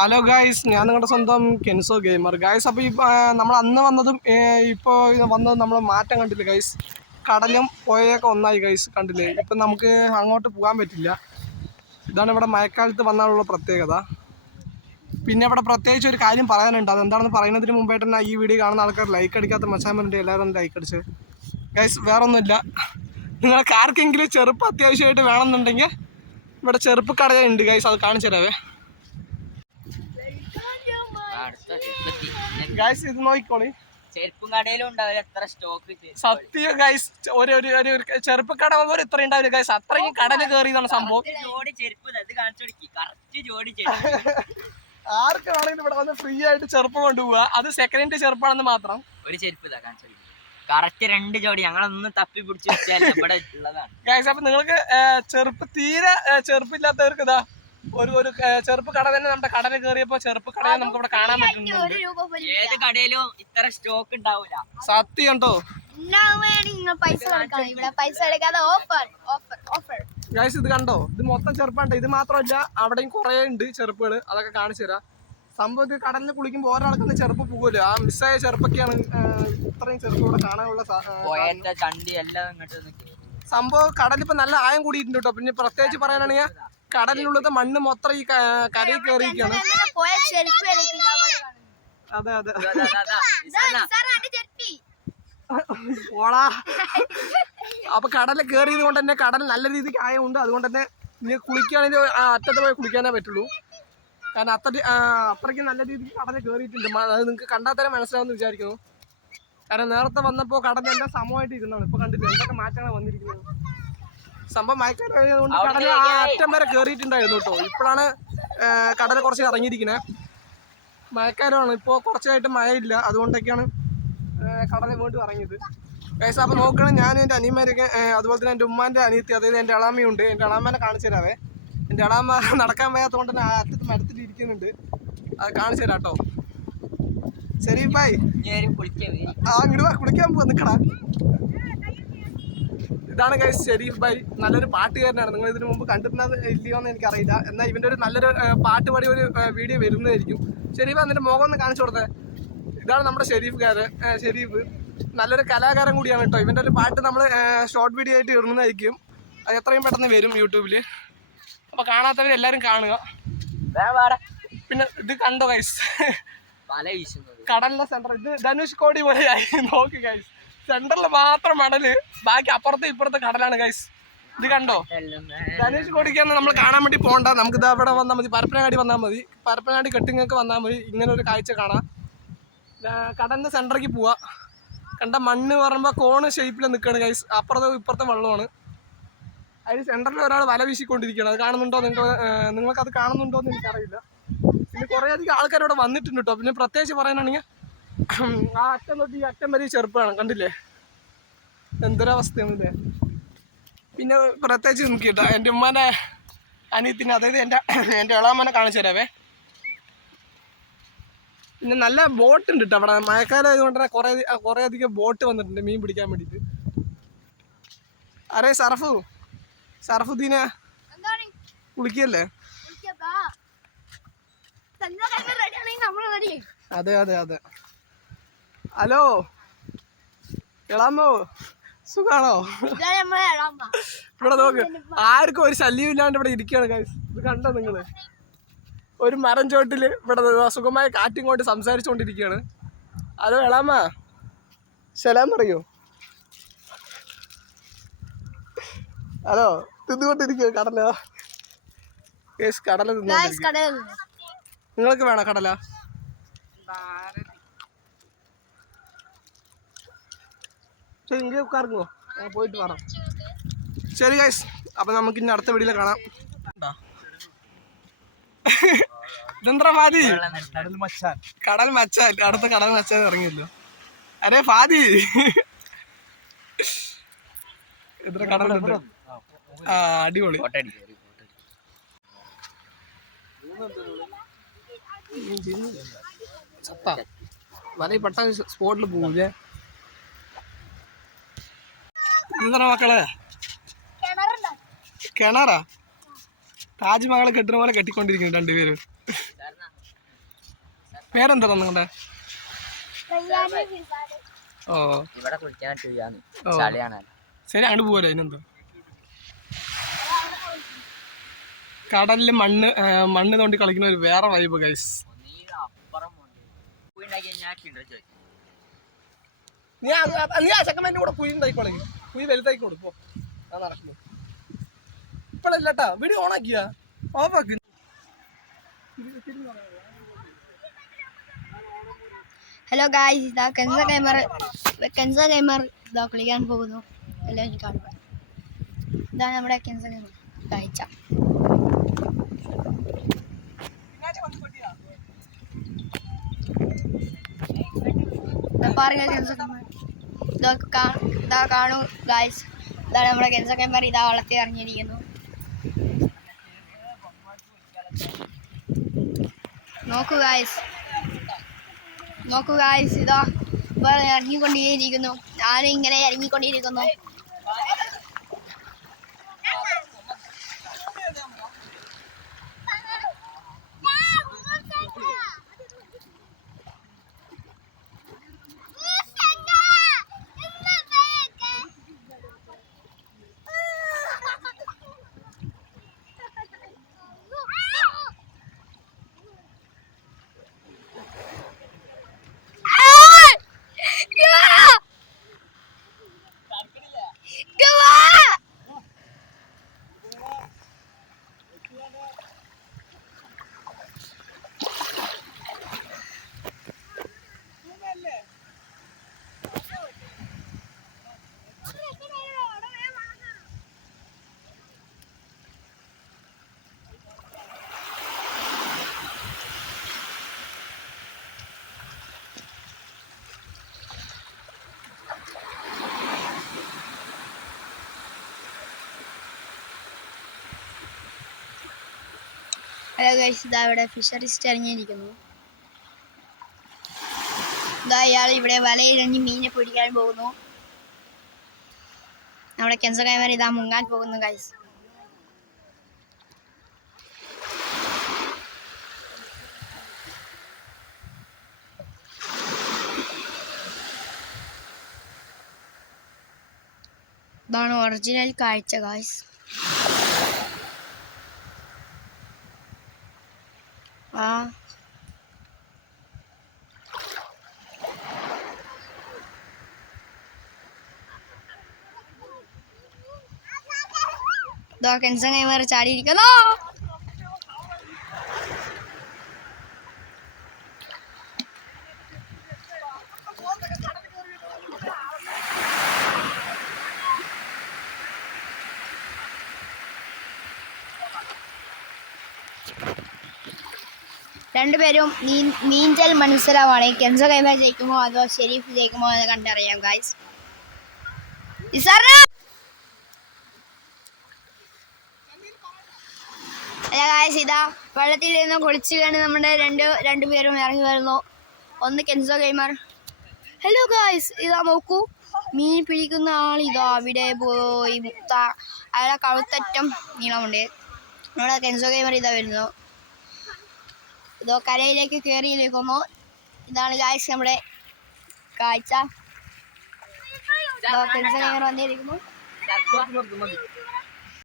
Hello guys ഞാൻ നിങ്ങളുടെ സ്വന്തം കെൻസോ ഗെയിമർ. ഗായ്സ് അപ്പോൾ ഈ നമ്മൾ അന്ന് വന്നതും ഇപ്പോൾ വന്നതും നമ്മൾ മാറ്റം കണ്ടില്ല ഗൈസ് കടലും പുഴയൊക്കെ ഒന്നായി ഗൈസ് കണ്ടില്ലേ? ഇപ്പം നമുക്ക് അങ്ങോട്ട് പോകാൻ പറ്റില്ല. ഇതാണ് ഇവിടെ മഴക്കാലത്ത് വന്നാലുള്ള പ്രത്യേകത. പിന്നെ ഇവിടെ പ്രത്യേകിച്ച് ഒരു കാര്യം പറയാനുണ്ട്. അതെന്താണെന്ന് പറയുന്നതിന് മുമ്പായിട്ട് തന്നെ ഈ വീഡിയോ കാണുന്ന ആൾക്കാർ ലൈക്ക് അടിക്കാത്ത മച്ചാൻ എല്ലാവരും ലൈക്ക് അടിച്ച്. ഗൈസ് വേറൊന്നുമില്ല. നിങ്ങൾക്ക് ആർക്കെങ്കിലും ചെറുപ്പ് അത്യാവശ്യമായിട്ട് വേണമെന്നുണ്ടെങ്കിൽ ഇവിടെ ചെറുപ്പ് കടയുണ്ട് ഗൈസ് അത് കാണിച്ചു തരാവേ അടുത്ത ചെരുപ്പെത്തി. ഗൈസ് ഇത് നോക്കിക്കോളി. ചെരുപ്പും കടയിലും ഉണ്ടാവില്ല എത്ര സ്റ്റോക്ക് സത്യം ഗൈസ് ഒരു ഒരു ഒരു ഒരു ചെറുപ്പ് കട പോലും ഇത്ര ഉണ്ടാവില്ല ഗൈസ് അത്രയും കടൽ കയറിയതാണ് സംഭവം. ജോഡി ചെരുപ്പ് ഇത് കാണിച്ചു കറക്റ്റ് ജോഡി ആർക്ക് വേണമെങ്കിലും ഇവിടെ വന്ന് ഫ്രീ ആയിട്ട് ചെറുപ്പ് കൊണ്ടുപോവുക അത് സെക്കൻഡ് ചെറുപ്പാണെന്ന് മാത്രം. ഒരു ചെരുപ്പ് ഇതാ കാണിച്ചു കറക്റ്റ് രണ്ട് ജോഡി. ഞങ്ങളൊന്നും തപ്പി പിടിച്ച് ഇവിടെ ഉള്ളതാണ്. ഗൈസ് അപ്പൊ നിങ്ങൾക്ക് ചെറുപ്പ് തീരെ ചെറുപ്പില്ലാത്തവർക്ക് ഇതാ ഒരു ഒരു ചെറുപ്പ് കട തന്നെ നമ്മുടെ കടൽ കയറിയപ്പോ ചെറുപ്പ് കട നമുക്ക് ഇവിടെ കാണാൻ പറ്റുന്നുണ്ട്. ഏത് കടയിലും ഇത്ര സ്റ്റോക്ക് ഉണ്ടാവില്ല സത്യം ഗൈസ് ഇത് കണ്ടോ? ഇത് മൊത്തം ചെറുപ്പാണ് ഇത് മാത്രമല്ല അവിടെയും കുറേ ഉണ്ട് ചെറുപ്പുകൾ അതൊക്കെ കാണിച്ചു തരാം. സംഭവം ഇത് കടലിൽ കുളിക്കുമ്പോൾ ഒരാൾക്കൊന്നും ചെറുപ്പ് പോകുമല്ലോ ആ മിസ്സായ ചെറുപ്പൊക്കെയാണ് ഇത്രയും ചെറുപ്പ് ഇവിടെ കാണാനുള്ള. സംഭവം കടലിപ്പോ നല്ല ആയം കൂടിയിട്ടുണ്ട് കേട്ടോ പിന്നെ പ്രത്യേകിച്ച് പറയാനാണെങ്കിൽ കടലിനുള്ളത് മണ്ണ് മൊത്തം ഈ കരയിൽ കയറിയിരിക്കാണ് അതെ അതെ. ഓളാ അപ്പൊ കടലിൽ കയറിയത് കൊണ്ട് തന്നെ കടൽ നല്ല രീതിക്ക് ആയതുകൊണ്ട് അതുകൊണ്ട് തന്നെ ഇനി കുളിക്കുകയാണെങ്കിൽ അറ്റത്ത് പോയി കുളിക്കാനേ പറ്റുള്ളൂ. കാരണം അത്ര അത്രയ്ക്ക് നല്ല രീതിക്ക് കടൽ കയറിയിട്ടുണ്ട് അത് നിങ്ങൾക്ക് കണ്ടാൽ തന്നെ മനസ്സിലാവുമെന്ന് വിചാരിക്കുന്നു. കാരണം നേരത്തെ വന്നപ്പോൾ കടൽ എല്ലാം സമമായിട്ട് ഇരുന്നാണ്. ഇപ്പൊ കണ്ടിട്ട് എന്തൊക്കെ മാറ്റങ്ങളാണ് വന്നിരിക്കുന്നത്. സംഭവം മയക്കാരായതുകൊണ്ട് കടൽ ആ അറ്റം വരെ കയറിയിട്ടുണ്ടായിരുന്നു കേട്ടോ. ഇപ്പോഴാണ് കടൽ കുറച്ച് ഇറങ്ങിയിരിക്കുന്നത് മഴക്കാലമാണ്. ഇപ്പോൾ കുറച്ചായിട്ട് മഴയില്ല. അതുകൊണ്ടൊക്കെയാണ് കടൽ വീണ്ടും ഇറങ്ങിയത്. കൈസ അപ്പോൾ നോക്കണം. ഞാനും എന്റെ അനിയന്മാരൊക്കെ അതുപോലെ തന്നെ എന്റെ ഉമ്മാന്റെ അനിയത്തി അതായത് എന്റെ അളാമ്മയുണ്ട് എന്റെ അളാമ്മേനെ കാണിച്ചു തരാവേ. എന്റെ അളാമ്മ നടക്കാൻ വയ്യാത്തതുകൊണ്ട് തന്നെ അറ്റത്ത് മരത്തിൽ ഇരിക്കുന്നുണ്ട്. അത് കാണിച്ചു തരാം കേട്ടോ. ശരി ആരും ആ ഇങ്ങോട്ട് കുളിക്കാൻ പോകുന്നു നിൽക്കടാ ഇതാണ് ഗൈസ് ഷെരീഫ് ബൈ നല്ലൊരു പാട്ടുകാരനാണ്. നിങ്ങൾ ഇതിനു മുമ്പ് കണ്ടിട്ടുണ്ടോ ഇല്ലയോ എന്ന് എനിക്കറിയില്ല. എന്നാൽ ഇവന്റെ ഒരു നല്ലൊരു പാട്ട് പാടി ഒരു വീഡിയോ വരുന്നതായിരിക്കും. ഷെരീഫ് അതിന്റെ മുഖം ഒന്ന് കാണിച്ചു കൊടുത്തേ. ഇതാണ് നമ്മുടെ ഷെരീഫ്കാരൻ കാരൻ ഷെരീഫ്. നല്ലൊരു കലാകാരൻ കൂടിയാണ് കേട്ടോ. ഇവന്റെ ഒരു പാട്ട് നമ്മൾ ഷോർട്ട് വീഡിയോ ആയിട്ട് ഇടുന്നതായിരിക്കും. അത് എത്രയും പെട്ടെന്ന് വരും യൂട്യൂബിൽ അപ്പോൾ കാണാത്തവരെല്ലാവരും കാണുക. പിന്നെ ഇത് കണ്ടോ ഗൈസ് കടലിന്റെ സെന്റർ ഇത് ധനുഷ് കോടി പോലെയായി നോക്ക് ഗൈസ് സെന്ററിൽ മാത്രം മടൽ ബാക്കി അപ്പുറത്തെ ഇപ്പുറത്തെ കടലാണ് ഗൈസ് ഇത് കണ്ടോ? ധനേഷ് കോടിക്കൊന്നും നമ്മൾ കാണാൻ വേണ്ടി പോകണ്ട നമുക്ക് ഇതാ ഇവിടെ വന്നാൽ മതി. പരപ്പനങ്ങാടി വന്നാൽ മതി. പരപ്പനങ്ങാടി കെട്ടിങ്ങൊക്കെ വന്നാൽ മതി. ഇങ്ങനെ ഒരു കാഴ്ച കാണാം. കടലിന്റെ സെന്ററിലേക്ക് പോവാ. കണ്ട മണ്ണ് പറയുമ്പോൾ കോണ് ഷേപ്പിൽ നിൽക്കുകയാണ് ഗൈസ് അപ്പുറത്തെ ഇപ്പുറത്തെ വെള്ളമാണ്. അതിന് സെന്ററിൽ ഒരാൾ വല വീശിക്കൊണ്ടിരിക്കുകയാണ്. അത് കാണുന്നുണ്ടോ നിങ്ങൾ? നിങ്ങൾക്ക് അത് കാണുന്നുണ്ടോ എന്ന് എനിക്കറിയില്ല. പിന്നെ കുറേ അധികം ആൾക്കാർ ഇവിടെ വന്നിട്ടുണ്ട് കേട്ടോ പിന്നെ പ്രത്യേകിച്ച് പറയാനാണെങ്കിൽ ആ അറ്റം തൊട്ട് ഈ അറ്റം വരെ ചെറുപ്പമാണ് കണ്ടില്ലേ? എന്തൊരവസ്ഥയാണ് പിന്നെ പ്രത്യേകിച്ച് നമുക്ക് കേട്ടോ എന്റെ ഉമ്മാനെ അനിയത്തിന് അതായത് എന്റെ എന്റെ ഇളാമ്മനെ കാണിച്ചു തരാവേ. പിന്നെ നല്ല ബോട്ട് ഉണ്ട് കേട്ടോ അവിടെ. മഴക്കാലം ആയതുകൊണ്ട് തന്നെ കുറേ കുറേ അധികം ബോട്ട് വന്നിട്ടുണ്ട് മീൻ പിടിക്കാൻ വേണ്ടിയിട്ട്. അറേ സർഫു? സർഫുദ്ദീന കുളിക്കല്ലേ അതെ അതെ അതെ. ഹലോ. ഇളാമോ സുഖാണോ? ഇവിടെ നോക്ക് ആർക്കും ഒരു ശല്യം ഇല്ലാണ്ട് ഇവിടെ ഇരിക്കുകയാണ് ഗൈസ് ഇത് കണ്ടോ നിങ്ങൾ? ഒരു മരം ചോട്ടിൽ ഇവിടെ സുഖമായ കാറ്റും കൊണ്ട് സംസാരിച്ചുകൊണ്ടിരിക്കുകയാണ്. ഹലോ എളാമ ശലാം പറയോ. ഹലോ തിന്നുകൊണ്ടിരിക്കുക കടല. കേസ് കടല തിന്നു. നിങ്ങൾക്ക് വേണോ കടല? ശരി ഇങ്ങനെ കറങ്ങോ ഞാൻ പോയിട്ട് പറയാം ശരി ഗൈസ് അപ്പൊ നമുക്ക് ഇനി അടുത്ത വീഡിയോയിൽ കാണാം. ഇതെന്താ ഫാദി? കടൽ മച്ചാൻ. അടുത്ത കടൽ മച്ചാൻ ഇറങ്ങിയല്ലോ. അരേ ഫാദി. എത്ര കടലുണ്ട്? ആ അടിപൊളി. സത്ത വല പെട്ടെന്ന് സ്പോട്ടിൽ പോകൂലേ എന്താ മക്കളെ? കിണറാ? താജ്മഹൽ കെട്ടുന്ന പോലെ കെട്ടിക്കൊണ്ടിരിക്കുന്നു രണ്ടുപേരും. പേരെന്താ നിങ്ങളുടെ ഓ. ശരി അങ്ങോട്ട് പോവല്ലോ അതിനെന്താ കടലിൽ മണ്ണ് മണ്ണ് തോണ്ടി കളിക്കുന്ന ഒരു വേറെ വൈബ് ഗൈസ് നീ ആ ചക്കമ്മേന്റെ കൂടെ കുഴി ഉണ്ടായിക്കോളെ കുഴി വലുതാക്കി കൊടുപ്പോ ആ നടക്കുന്നു. ഇപ്പഴല്ലട്ടാ വീഡിയോ ഓണാക്കിയാ ഓഫാക്ക് ഹലോ ഗായ്സ് ഇതാ കെൻസ ഗെയിമർ കെൻസ ഗെയിമർ ഇതാ കളിക്കാൻ പോകുന്നു. എല്ലാവരും കാണുക ഇതാണ് നമ്മുടെ കെൻസ ഗെയിമർ കാഴ്ച പാരുங்க കെൻസ ഗെയിമർ ഇതാ കാ- ഇതാ കാണൂ ഗായ്സ് ഇതാണ് നമ്മുടെ കെൻസ ഗെയിമർ ഇതാ വളർത്തി ഇറങ്ങിയിരിക്കുന്നു. നോക്കൂ ഗായ്സ് നോക്കൂ ഗായ്സ് ഇതാ ഇപ്പോൾ ഇറങ്ങിക്കൊണ്ടേയിരിക്കുന്നു. ഞാനും ഇങ്ങനെ ഇറങ്ങിക്കൊണ്ടിരിക്കുന്നു ഹലോ ഗൈസ് ഇതാ ഇവിടെ ഫിഷറിസ്റ്റ് ഇറങ്ങിയിരിക്കുന്നു. ഇതാ ഇയാൾ ഇവിടെ വലയിരഞ്ഞ് മീനെ പിടിക്കാൻ പോകുന്നു. നമ്മുടെ കെൻസ കൈവർ ഇതാ മുങ്ങാൻ പോകുന്നു ഗൈസ് ഇതാണ് ഒറിജിനൽ കാഴ്ച ഗായ്സ് ആ ദോ കെൻസൻ കൈമാറി ചാടിയിരിക്കുന്നു. രണ്ടുപേരും മീൻ മീൻചൽ മത്സരമാണ് കെൻസ കൈമാർ ജയിക്കുമോ അതോ ഷെരീഫ് ജയിക്കുമോ എന്ന് കണ്ടറിയാം ഗായ്സ് അല്ല ഗായ്സ് ഇതാ വെള്ളത്തിൽ നിന്ന് കുളിച്ച് കണ്ട് നമ്മുടെ രണ്ട് രണ്ടുപേരും ഇറങ്ങി വരുന്നു. ഒന്ന് കെൻസോ ഗെയിമർ. ഹലോ ഗായ്സ് ഇതാ നോക്കൂ. മീൻ പിടിക്കുന്ന ആൾ ഇതാ അവിടെ പോയി. മുത്ത അയാളെ കഴുത്തറ്റം നീളമുണ്ട്. നമ്മുടെ കെൻസോ ഗെയിമർ ഇതാ വരുന്നു. ഇതോ കരയിലേക്ക് കയറി നിൽക്കുന്നു. ഇതാണ് ഗായ്സ് നമ്മുടെ കാഴ്ച. കെൻസോ ഗെയിമർ വന്നിരിക്കുന്നു.